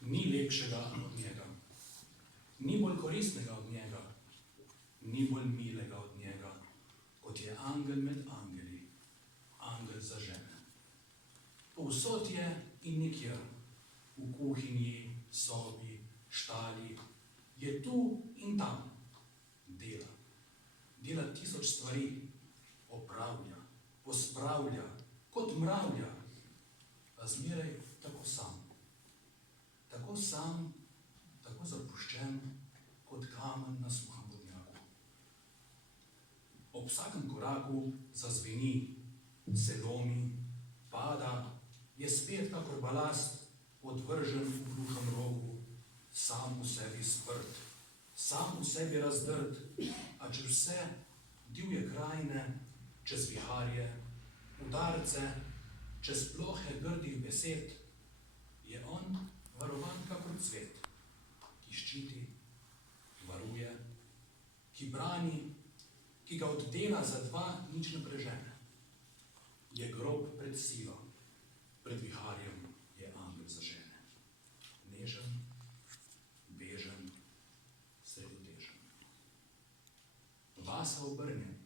Ni lepšega od njega, ni bolj koristnega od njega, ni bolj milega od njega, kot je angel med angeli, angel za žene. Povsod je in nikjer, v kuhinji, sobi, štali, je tu in tam, dela tisoč stvari, opravlja, pospravlja, kot mravlja, a zmeraj tako sam, tako zapuščen, kot kamen na suhem vodnjaku. Ob vsakem koraku zazveni, se lomi, pada, je spet kakor balast, odvržen v gluhem rogu, sam v sebi sprt, sam v sebi razdrt, a čez vse divje krajine, čez viharje, udarce, čez plohe grdih besed, je on varovan kakor cvet, ki ščiti, varuje, ki brani, ki ga od dela za dva nič ne prežene. Je grob pred silo, pred viharjem je angel za žene. Nežen, bežen, sredotežen. Vasa obrne,